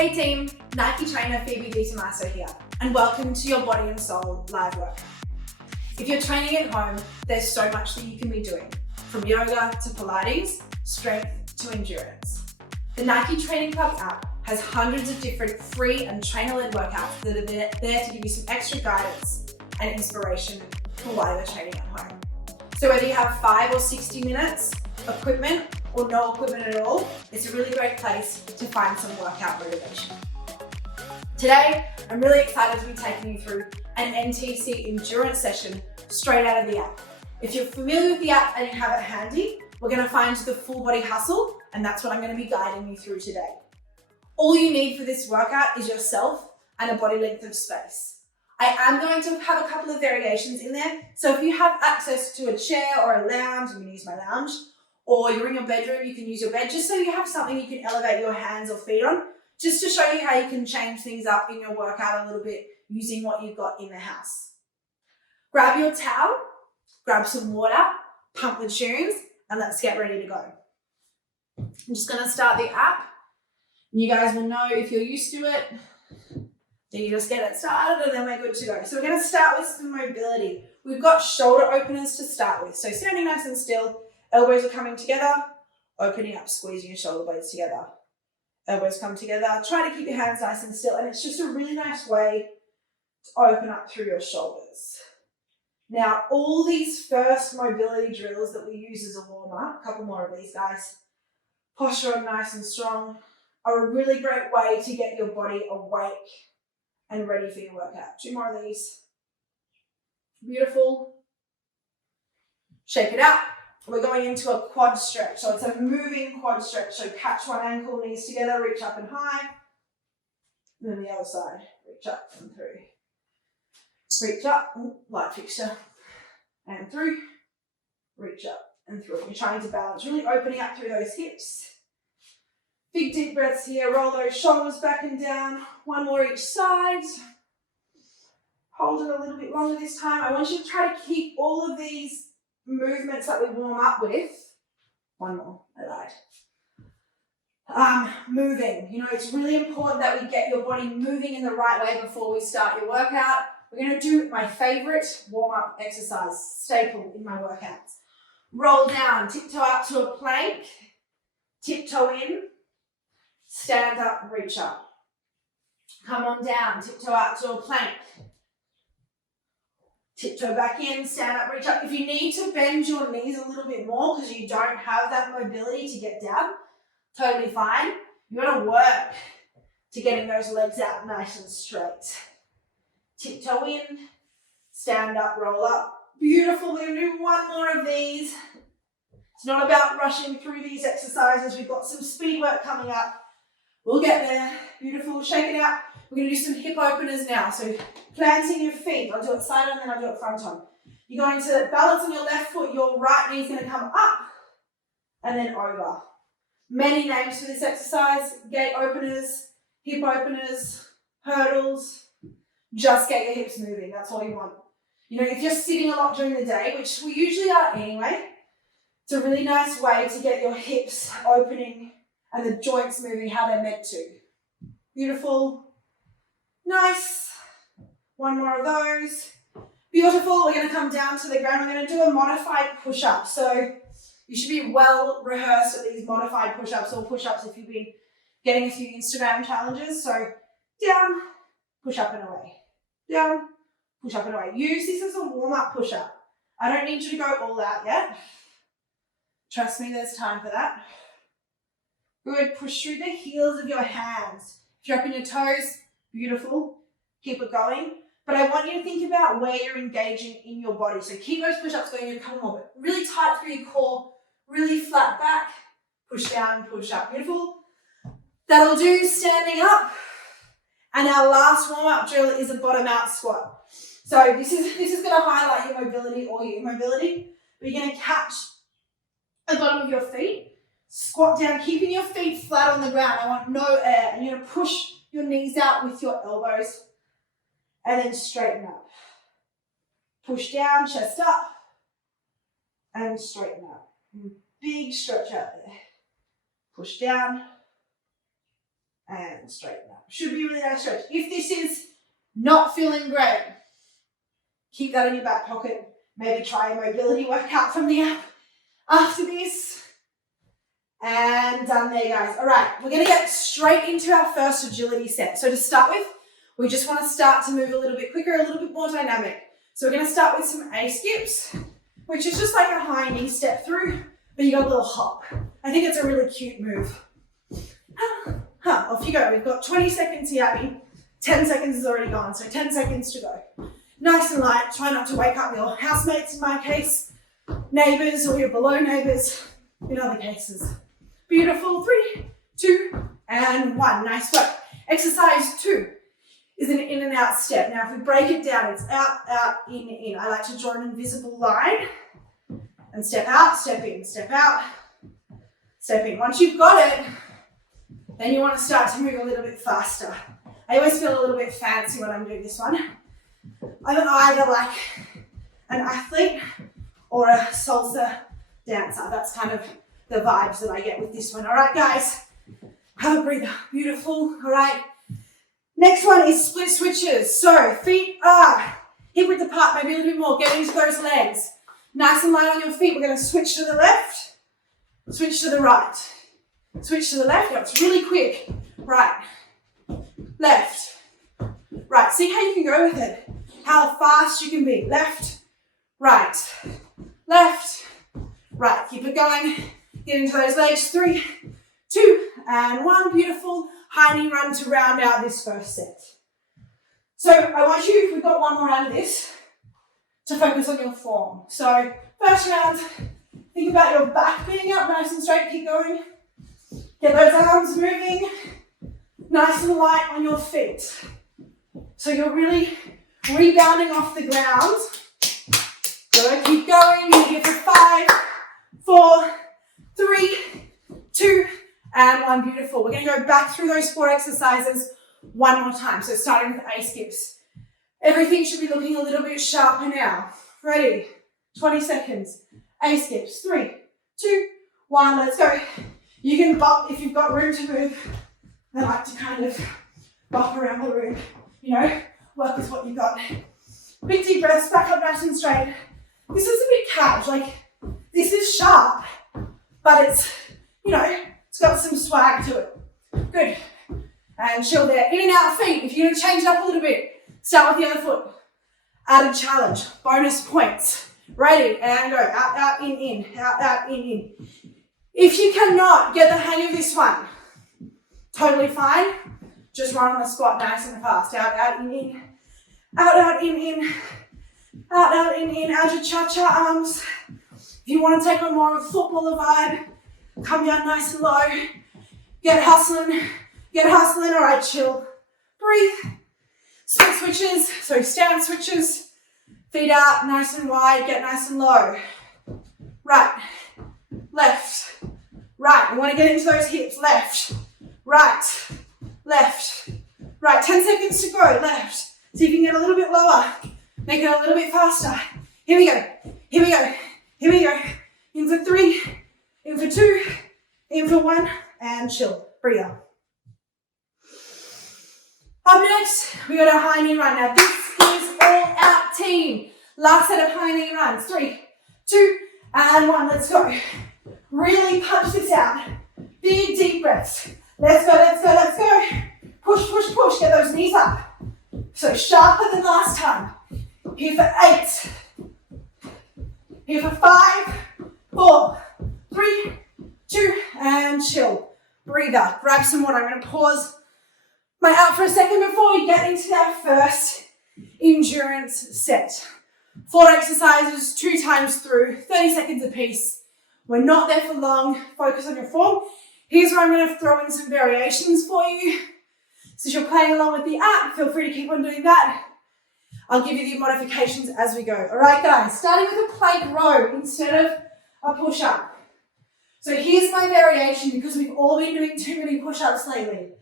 Hey team, Nike trainer Phoebe Di Tommaso here, and welcome to your Body and Soul live workout. If you're training at home, there's so much that you can be doing, from yoga to Pilates, strength to endurance. The Nike Training Club app has hundreds of different free and trainer-led workouts that are there to give you some extra guidance and inspiration for while you're training at home. So whether you have 5 or 60 minutes, equipment, or no equipment at all, it's a really great place to find some workout motivation. Today, I'm really excited to be taking you through an NTC endurance session straight out of the app. If you're familiar with the app and you have it handy, we're going to find the full body hustle, and that's what I'm going to be guiding you through today. All you need for this workout is yourself and a body length of space. I am going to have a couple of variations in there, so if you have access to a chair or a lounge, I'm going to use my lounge, or you're in your bedroom, you can use your bed, just so you have something you can elevate your hands or feet on, just to show you how you can change things up in your workout a little bit using what you've got in the house. Grab your towel, grab some water, pump the tunes, and let's get ready to go. I'm just going to start the app. You guys will know if you're used to it, then you just get it started and then we're good to go. So we're going to start with some mobility. We've got shoulder openers to start with. So standing nice and still, elbows are coming together, opening up, squeezing your shoulder blades together. Elbows come together. Try to keep your hands nice and still, and it's just a really nice way to open up through your shoulders. Now, all these first mobility drills that we use as a warm-up, a couple more of these guys, posture on nice and strong, are a really great way to get your body awake and ready for your workout. 2 more of these. Beautiful. Shake it out. We're going into a quad stretch. So it's a moving quad stretch. So catch one ankle, knees together, reach up and high. And then the other side, reach up and through. Reach up, light fixture, and through. Reach up and through. You're trying to balance, really opening up through those hips. Big deep breaths here. Roll those shoulders back and down. 1 more each side. Hold it a little bit longer this time. I want you to try to keep all of these movements that we warm up with. 1 more, I lied. Moving. You know, it's really important that we get your body moving in the right way before we start your workout. We're going to do my favorite warm-up exercise, staple in my workouts. Roll down, tiptoe up to a plank, tiptoe in, stand up, reach up. Come on down, tiptoe up to a plank. Tiptoe back in, stand up, reach up. If you need to bend your knees a little bit more because you don't have that mobility to get down, totally fine. You've got to work to getting those legs out nice and straight. Tiptoe in, stand up, roll up. Beautiful. We're going to do 1 more of these. It's not about rushing through these exercises. We've got some speed work coming up. We'll get there. Beautiful. Shake it out. We're going to do some hip openers now. So planting your feet. I'll do it side on, then I'll do it front on. You're going to balance on your left foot. Your right knee is going to come up and then over. Many names for this exercise. Gate openers, hip openers, hurdles. Just get your hips moving. That's all you want. You know, if you're sitting a lot during the day, which we usually are anyway, it's a really nice way to get your hips opening and the joints moving how they're meant to. Beautiful. Nice. 1 more of those. Beautiful. We're going to come down to the ground. We're going to do a modified push-up. So you should be well rehearsed at these modified push-ups or push-ups if you've been getting a few Instagram challenges. So down, push up and away. Down, push up and away. Use this as a warm-up push-up. I don't need you to go all out yet. Trust me, there's time for that. Good. Push through the heels of your hands. If you're up in your toes, beautiful. Keep it going. But I want you to think about where you're engaging in your body. So keep those push-ups going. A couple more, but really tight through your core. Really flat back. Push down, push up. Beautiful. That'll do standing up. And our last warm-up drill is a bottom-out squat. So this is going to highlight your mobility or your immobility. But you're going to catch the bottom of your feet. Squat down, keeping your feet flat on the ground. I want no air. And you're going to push your knees out with your elbows. And then straighten up. Push down, chest up. And straighten up. Big stretch out there. Push down. and straighten up. Should be a really nice stretch. If this is not feeling great, keep that in your back pocket. Maybe try a mobility workout from the app after this. And done there, guys. All right, we're going to get straight into our first agility set. So to start with, we just want to start to move a little bit quicker, a little bit more dynamic. So we're going to start with some A skips, which is just like a high knee step through, but you got a little hop. I think it's a really cute move. Off you go. We've got 20 seconds here, Abby. 10 seconds is already gone, so 10 seconds to go. Nice and light. Try not to wake up your housemates, in my case, neighbours, or your below neighbours in other cases. Beautiful. 3, 2, and 1. Nice work. Exercise 2 is an in and out step. Now, if we break it down, it's out, out, in. I like to draw an invisible line and step out, step in, step out, step in. Once you've got it, then you want to start to move a little bit faster. I always feel a little bit fancy when I'm doing this one. I'm either like an athlete or a salsa dancer. That's kind of the vibes that I get with this one. All right, guys, have a breather. Beautiful. All right. Next one is split switches. So feet are hip width apart, maybe a little bit more. Get into those legs. Nice and light on your feet. We're going to switch to the left, switch to the right. Switch to the left. Yep, it's really quick. Right, left, right. See how you can go with it. How fast you can be. Left, right, left, right. Keep it going. Get into those legs. 3, 2, and 1. Beautiful. High knee run to round out this first set. So I want you, we've got one more round of this, to focus on your form. So first round, think about your back being up nice and straight. Keep going. Get those arms moving. Nice and light on your feet. So you're really rebounding off the ground. Go, keep going. You're here for 5, 4, 3, 2, and 1. Beautiful. We're going to go back through those 4 exercises one more time. So starting with A skips. Everything should be looking a little bit sharper now. Ready? 20 seconds. A skips. 3, 2, 1. Let's go. You can bop if you've got room to move. I like to kind of bop around the room. You know, work with what you've got. Big deep breaths. Back up nice and straight. This is a bit couch. Like, this is sharp, but it's, you know, it's got some swag to it. Good. And chill there. In and out feet. If you're going to change it up a little bit, start with the other foot. Added challenge. Bonus points. Ready. And go. Out, out, in. Out, out, in. If you cannot get the hang of this one, totally fine. Just run on the spot nice and fast. Out, out, in. Out, out, in. Out, out, in. Add your cha-cha arms. If you want to take on more of a footballer vibe, come down nice and low. Get hustling. Get hustling. All right, chill. Breathe. Split switches. So stand switches. Feet out nice and wide. Get nice and low. Right. Left. Right. We want to get into those hips. Left. Right. Left. Right. 10 seconds to go. Left. See if you can get a little bit lower. Make it a little bit faster. Here we go. Here we go. Here we go. In for 3. In for 2. In for 1. And chill. Breathe up. Up next, we got a high knee run. Now this is all out team. Last set of high knee runs. 3, 2, and 1. Let's go. Really punch this out. Big deep breaths. Let's go, let's go, let's go. Push, push, push. Get those knees up. So sharper than last time. Here for 8. Here for 5, 4, 3, 2, and chill. Breathe out. Grab some water. I'm going to pause my out for a second before we get into that first endurance set. 4 exercises, 2 times through, 30 seconds apiece. We're not there for long. Focus on your form. Here's where I'm going to throw in some variations for you. So if you're playing along with the app, feel free to keep on doing that. I'll give you the modifications as we go. All right, guys, starting with a plank row instead of a push-up. So here's my variation because we've all been doing too many push-ups lately.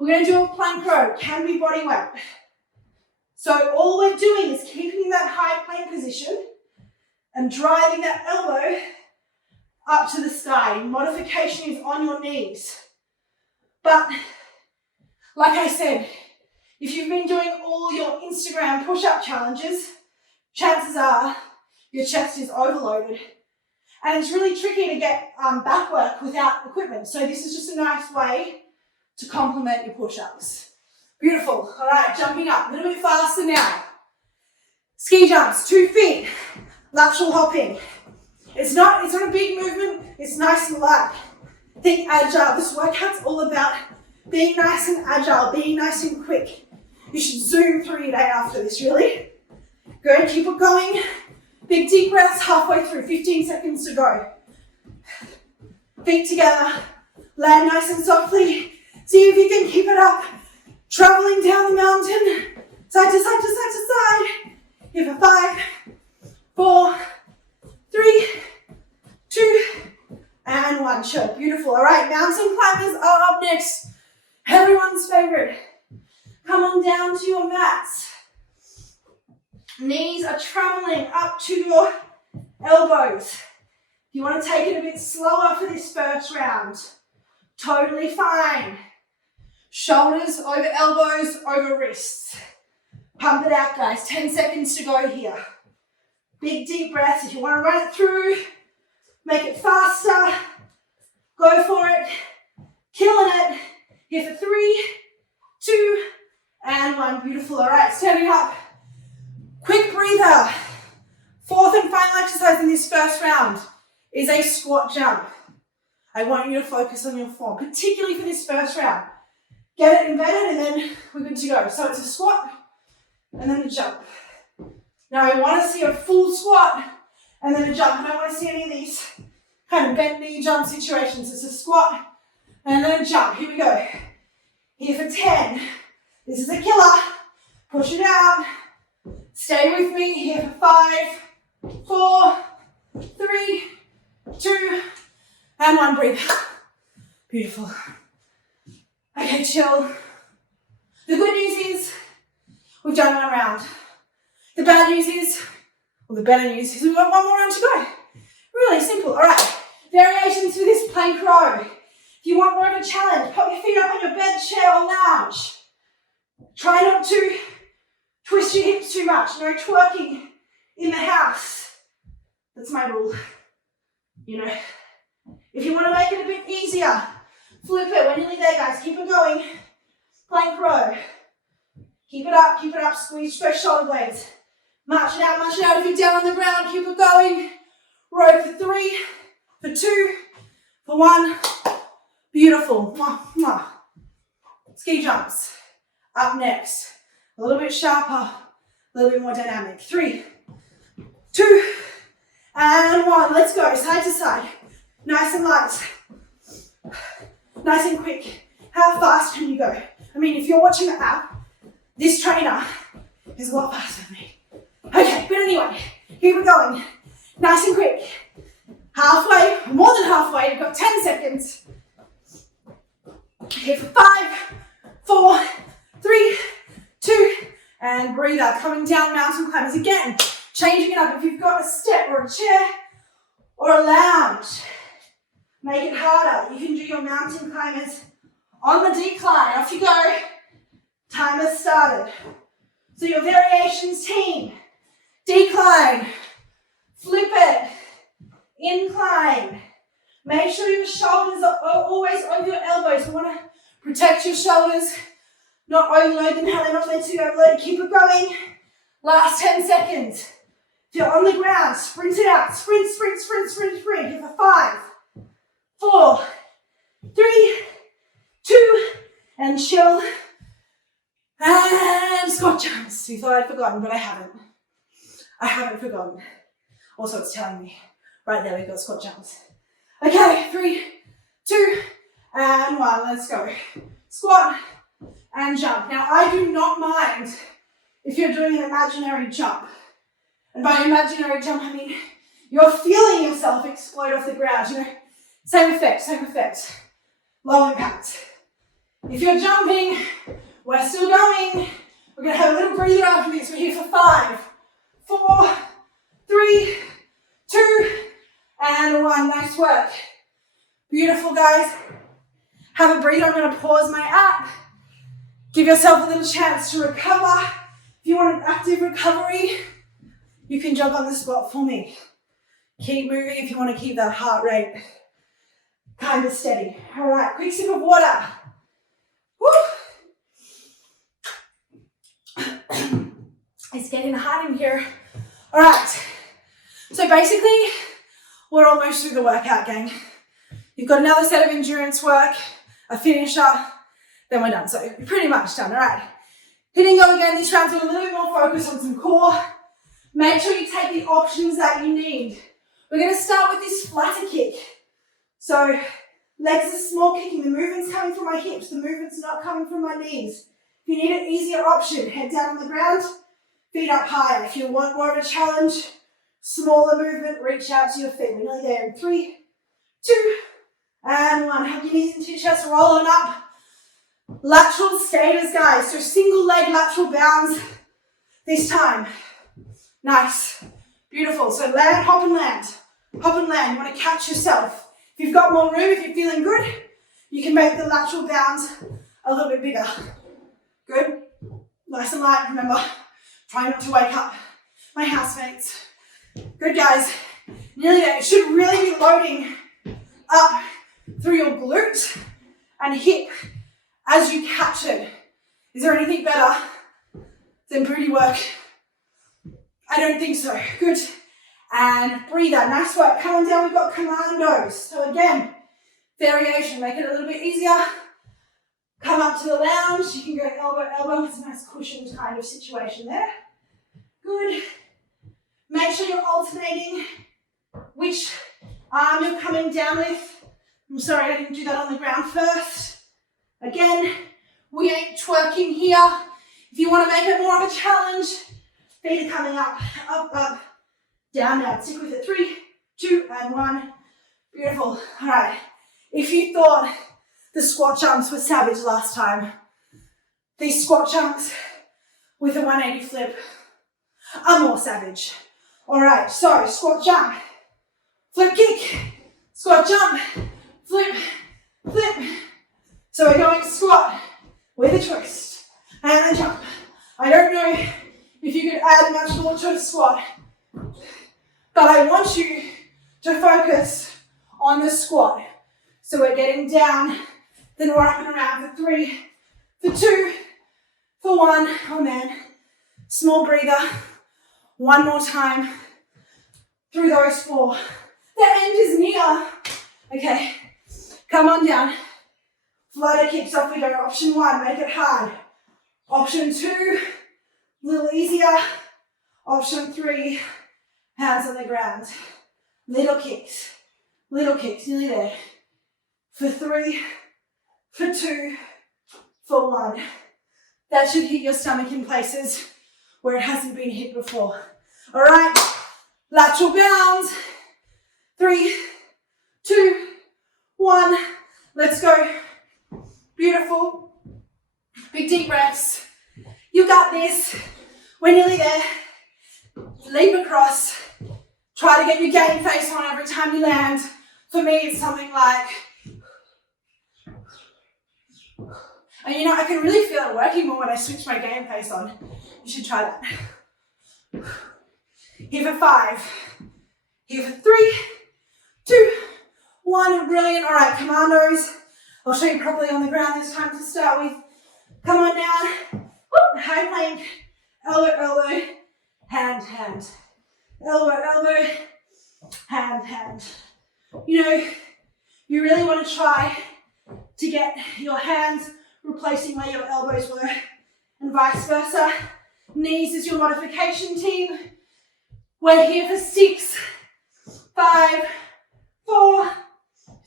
We're going to do a plank row. Can be body weight. So all we're doing is keeping that high plank position and driving that elbow up to the sky. Modification is on your knees. But Like I said, if you've been doing all your Instagram push-up challenges, chances are your chest is overloaded. And it's really tricky to get back work without equipment. So this is just a nice way to complement your push-ups. Beautiful. All right, jumping up a little bit faster now. Ski jumps, 2 feet, lateral hopping. It's not a big movement, it's nice and light. Think agile. This workout's all about being nice and agile, being nice and quick. You should zoom through your day after this, really. Go, keep it going. Big deep breaths halfway through, 15 seconds to go. Feet together, land nice and softly. See if you can keep it up. Traveling down the mountain, side to side to side to side. Here for 5, 4, 3, 2, and 1. Chill. Beautiful. All right, mountain climbers are up next. Everyone's favorite. Come on down to your mats. Knees are traveling up to your elbows. If you want to take it a bit slower for this first round, totally fine. Shoulders over elbows, over wrists. Pump it out, guys. 10 seconds to go here. Big deep breaths. If you want to run it through, make it faster. Go for it. Killing it. Here for 3, 2, and 1. Beautiful. All right, standing up. Quick breather. 4th and final exercise in this first round is a squat jump. I want you to focus on your form, particularly for this first round. Get it embedded and then we're good to go. So it's a squat and then a jump. Now I want to see a full squat and then a jump. I don't want to see any of these kind of bent knee jump situations. It's a squat and then a jump. Here we go. Here for 10. This is a killer. Push it out. Stay with me. Here for 5, 4, 3, 2, and 1. Breathe. Beautiful. Okay, chill. The good news is we've done 1 round. The bad news is, well, the better news is we've got 1 more round to go. Really simple. All right. Variations for this plank row. If you want more of a challenge, pop your feet up on your bed, chair, or lounge. Try not to twist your hips too much. No twerking in the house. That's my rule. You know. If you want to make it a bit easier, flip it. We're nearly there, guys. Keep it going. Plank row. Keep it up. Squeeze, stretch shoulder blades. March it out. If you're down on the ground, keep it going. Row for 3, for 2, for 1. Beautiful. Mwah, mwah. Ski jumps. Up next. A little bit sharper, a little bit more dynamic. 3, 2, and 1. Let's go, side to side. Nice and light. Nice and quick. How fast can you go? I mean, if you're watching the app, this trainer is a lot faster than me. Okay, but anyway, here we're going. Nice and quick. Halfway, more than halfway. You've got 10 seconds. Here for 5, 4, 3, 2, and breathe out. Coming down mountain climbers again. Changing it up. If you've got a step or a chair or a lounge, make it harder. You can do your mountain climbers on the decline. Off you go. Timer started. So your variations team. Decline. Flip it. Incline. Make sure your shoulders are always over your elbows. We want to protect your shoulders. Not overload them how they're not meant to be overloaded. Keep it going. Last 10 seconds. If you're on the ground, sprint it out. Sprint. Here for 5, 4, 3, 2, and chill. And squat jumps. You thought I'd forgotten, but I haven't. I haven't forgotten. Also, it's telling me. Right there, we've got squat jumps. Okay, 3, 2, and 1. Let's go. Squat and jump. Now, I do not mind if you're doing an imaginary jump. And by imaginary jump, I mean you're feeling yourself explode off the ground. You know, same effect. Low impact. If you're jumping, we're still going. We're going to have a little breather after this. We're here for 5, 4, 3, 2, and 1. Nice work. Beautiful, guys. Have a breather. I'm going to pause my app. Give yourself a little chance to recover. If you want an active recovery, you can jog on the spot for me. Keep moving if you want to keep that heart rate kind of steady. All right, quick sip of water. Woo. It's getting hot in here. All right, so basically, we're almost through the workout, gang. You've got another set of endurance work, a finisher, then we're done. So you're pretty much done, all right. Hit and go again. This round's got a little bit more focus on some core. Make sure you take the options that you need. We're gonna start with this flatter kick. So legs are small kicking. The movement's coming from my hips. The movement's not coming from my knees. If you need an easier option, head down on the ground, feet up higher. If you want more of a challenge, smaller movement, reach out to your feet. We're nearly there in 3, 2, and 1. Have your knees into your chest, roll on up. Lateral skaters, guys. So single leg lateral bounds this time. Nice. Beautiful. So land, hop and land. Hop and land. You want to catch yourself. If you've got more room, if you're feeling good, you can make the lateral bounds a little bit bigger. Good. Nice and light, remember. Try not to wake up my housemates. Good, guys. Nearly there. You should really be loading up through your glute and hip as you catch it. Is there anything better than booty work? I don't think so. Good. And breathe out. Nice work. Come on down. We've got Commandos. So again, variation. Make it a little bit easier. Come up to the lounge. You can go elbow, elbow. It's a nice cushioned kind of situation there. Good. Make sure you're alternating which arm you're coming down with. I'm sorry I didn't do that on the ground first. Again, we ain't twerking here. If you want to make it more of a challenge, feet are coming up, up, up, down, down. Stick with it. 3, 2, and 1. Beautiful. All right. If you thought the squat jumps were savage last time, these squat jumps with a 180 flip are more savage. All right. So squat jump, flip kick, squat jump, flip, flip. So we're going squat with a twist and a jump. I don't know if you could add much more to a squat, but I want you to focus on the squat. So we're getting down, then we're up and around for 3, for 2, for 1. Oh man. Small breather. One more time through those 4. The end is near. Okay, come on down. Flutter kicks, off we go. Option 1, make it hard. Option 2, a little easier. Option 3, hands on the ground. Little kicks, nearly there. For 3, for 2, for 1. That should hit your stomach in places where it hasn't been hit before. All right, lateral bounds. 3, 2, 1. Let's go. Beautiful. Big deep breaths. You got this. We're nearly there. Leap across. Try to get your game face on every time you land. For me, it's something like, and you know, I can really feel it working more when I switch my game face on. You should try that. Here for 5. Here for 3, 2, 1. Brilliant. All right, Commandos. I'll show you properly on the ground this time to start with. Come on down. High plank. Elbow, elbow. Hand, hand. Elbow, elbow. Hand, hand. You know, you really want to try to get your hands replacing where your elbows were and vice versa. Knees is your modification team. We're here for 6, 5, 4,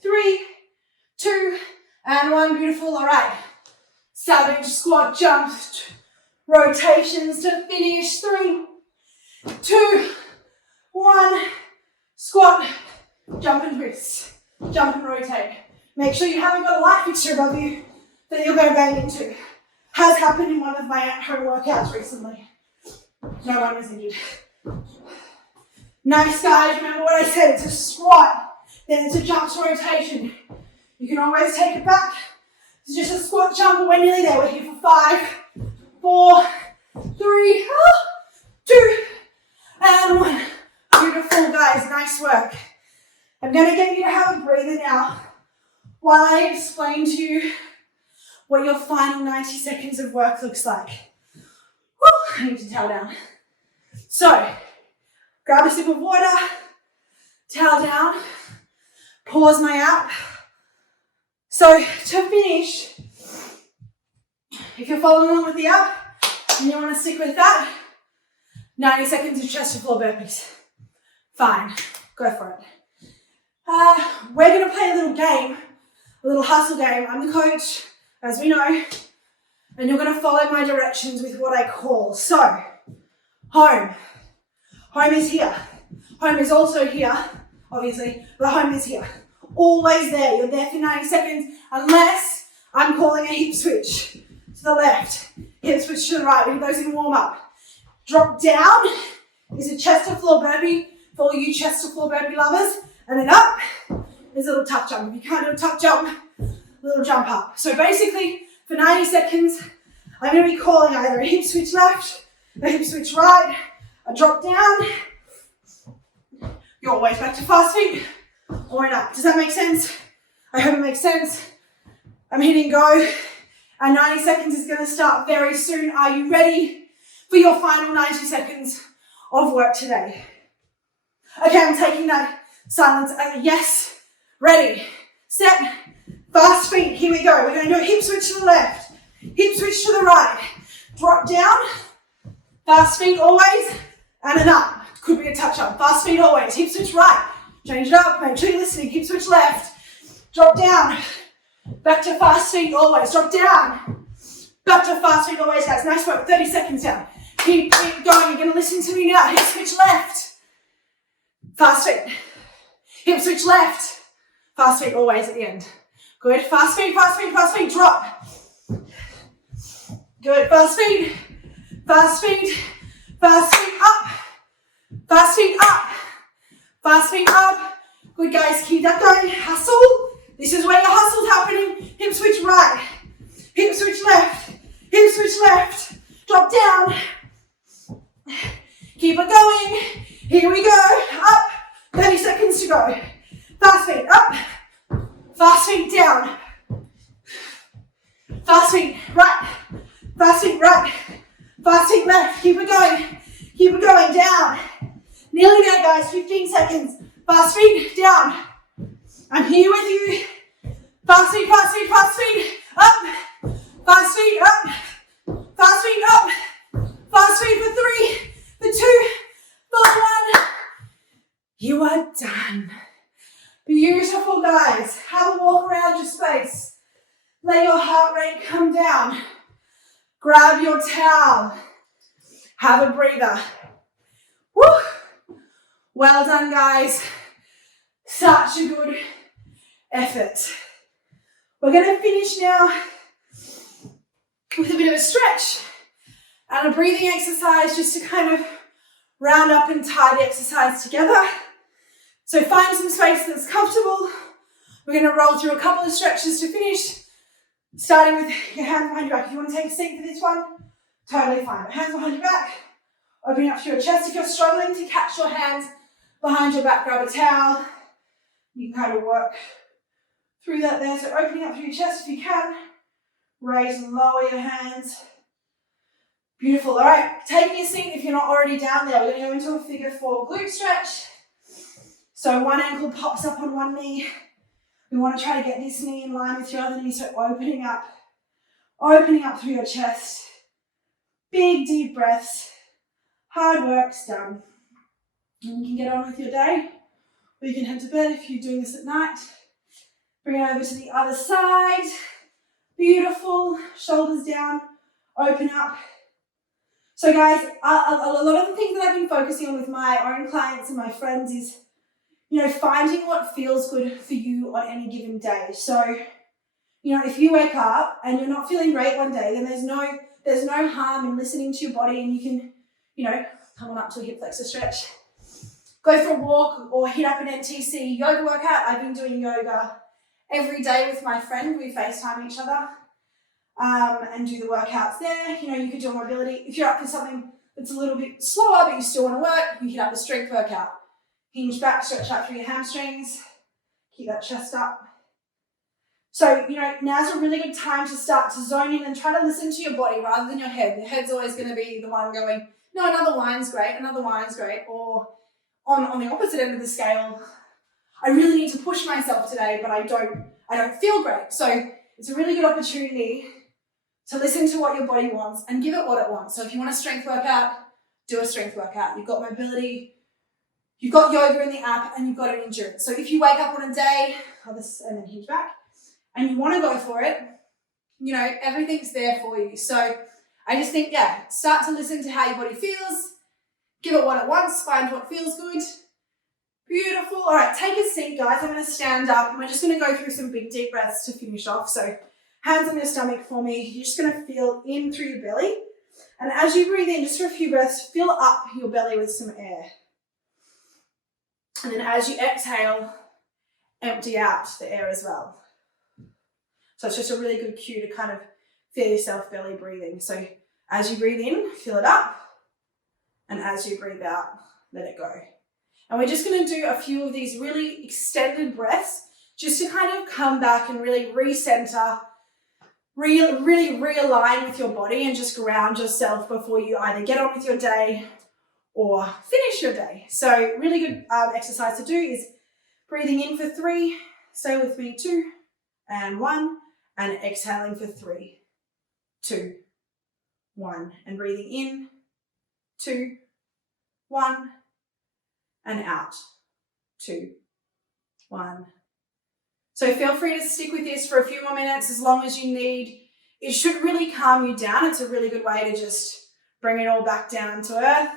3, 2, and 1. Beautiful. All right. Savage squat jumps, rotations to finish. 3, 2, 1. Squat, jump and twist, jump and rotate. Make sure you haven't got a light fixture above you that you're going to bang into. Has happened in one of my at-home workouts recently. No one was injured. Nice, guys. Remember what I said. It's a squat, then it's a jump to rotation. You can always take it back It's just a squat jump, but we're nearly there. We're here for 5, 4, 3, 2, and 1. Beautiful, guys. Nice work. I'm going to get you to have a breather now while I explain to you what your final 90 seconds of work looks like. Woo, I need to towel down. So, grab a sip of water, towel down, pause my app. So, to finish, if you're following along with the app and you want to stick with that, 90 seconds of chest to floor burpees. Fine, go for it. We're going to play a little game, a little hustle game. I'm the coach, as we know, and you're going to follow my directions with what I call. So, home. Home is here. Home is also here, obviously, but home is here. Always there. You're there for 90 seconds unless I'm calling a hip switch to the left, hip switch to the right. We do those in warm up. Drop down is a chest to floor burpee for all you chest to floor burpee lovers. And then up is a little tuck jump. If you can't do a tuck jump, a little jump up. So basically, for 90 seconds, I'm going to be calling either a hip switch left, a hip switch right, a drop down. You're always back to fast feet or an up. Does that make sense? I hope it makes sense. I'm hitting go. And 90 seconds is going to start very soon. Are you ready for your final 90 seconds of work today? Okay, I'm taking that silence as a yes. Ready, set, fast feet. Here we go. We're going to do a hip switch to the left, hip switch to the right, drop down, fast feet always, and an up. Could be a touch up. Fast feet always. Hip switch right. Change it up. Make sure you're listening. Hip switch left. Drop down. Back to fast feet always. Drop down. Back to fast feet always, guys. Nice work. 30 seconds down. Keep going. You're going to listen to me now. Hip switch left. Fast feet. Hip switch left. Fast feet always at the end. Good. Fast feet, fast feet, fast feet. Drop. Good. Fast feet. Fast feet. Fast feet up. Fast feet up. Fast feet up. Good, guys. Keep that going. Hustle. This is where your hustle's happening. Hip switch right. Hip switch left. Hip switch left. Drop down. Keep it going. Here we go. Up. 30 seconds to go. Fast feet up. Fast feet down. Fast feet right. Fast feet right. Fast feet left. Keep it going. Keep it going. Down. Nearly there, guys. 15 seconds. Fast feet down. I'm here with you. Fast feet, fast feet, fast feet. Up. Fast feet up. Fast feet up. Fast feet for 3, for 2, for 1. You are done. Beautiful, guys. Have a walk around your space. Let your heart rate come down. Grab your towel. Have a breather. Woo! Well done, guys. Such a good effort. We're going to finish now with a bit of a stretch and a breathing exercise just to kind of round up and tie the exercise together. So find some space that's comfortable. We're going to roll through a couple of stretches to finish, starting with your hands behind your back. If you want to take a seat for this one, totally fine. Hands behind your back, opening up to your chest. If you're struggling to catch your hands behind your back, grab a towel. You can kind of work through that there. So opening up through your chest if you can. Raise and lower your hands. Beautiful. All right, taking a seat if you're not already down there. We're going to go into a figure 4 glute stretch. So one ankle pops up on one knee. We want to try to get this knee in line with your other knee. So opening up through your chest. Big deep breaths. Hard work's done. And you can get on with your day. Or you can head to bed if you're doing this at night. Bring it over to the other side. Beautiful. Shoulders down. Open up. So guys, a lot of the things that I've been focusing on with my own clients and my friends is, finding what feels good for you on any given day. So, if you wake up and you're not feeling great one day, then there's no harm in listening to your body, and you can, come on up to a hip flexor stretch. Go for a walk or hit up an NTC yoga workout. I've been doing yoga every day with my friend. We FaceTime each other and do the workouts there. You know, you could do a mobility. If you're up for something that's a little bit slower, but you still want to work, you can have a strength workout. Hinge back, stretch out through your hamstrings. Keep that chest up. So, you know, now's a really good time to start to zone in and try to listen to your body rather than your head. Your head's always going to be the one going, no, another wine's great, another wine's great. Or on the opposite end of the scale, I really need to push myself today, but I don't feel great. So it's a really good opportunity to listen to what your body wants and give it what it wants. So if you want a strength workout, do a strength workout. You've got mobility, you've got yoga in the app, and you've got an endurance. So if you wake up on a day, and then hinge back, and you want to go for it, you know, everything's there for you. So I just think, yeah, start to listen to how your body feels, give it what it wants, find what feels good. Beautiful. All right, take a seat, guys. I'm going to stand up, and we're just going to go through some big deep breaths to finish off. So hands on your stomach for me. You're just going to feel in through your belly. And as you breathe in, just for a few breaths, fill up your belly with some air. And then as you exhale, empty out the air as well. So it's just a really good cue to kind of feel yourself belly breathing. So as you breathe in, fill it up. And as you breathe out, let it go. And we're just going to do a few of these really extended breaths just to kind of come back and really recenter, really realign with your body and just ground yourself before you either get on with your day or finish your day. So really good exercise to do is breathing in for 3, stay with me, 2 and 1, and exhaling for 3, 2, 1, and breathing in, 2, 1, and out, 2, 1. So feel free to stick with this for a few more minutes as long as you need. It should really calm you down. It's a really good way to just bring it all back down to earth.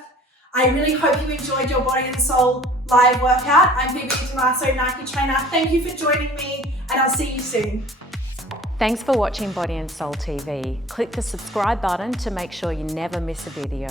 I really hope you enjoyed your Body and Soul live workout. I'm Phoebe Di Tommaso, Nike trainer. Thank you for joining me, and I'll see you soon. Thanks for watching Body and Soul TV. Click the subscribe button to make sure you never miss a video.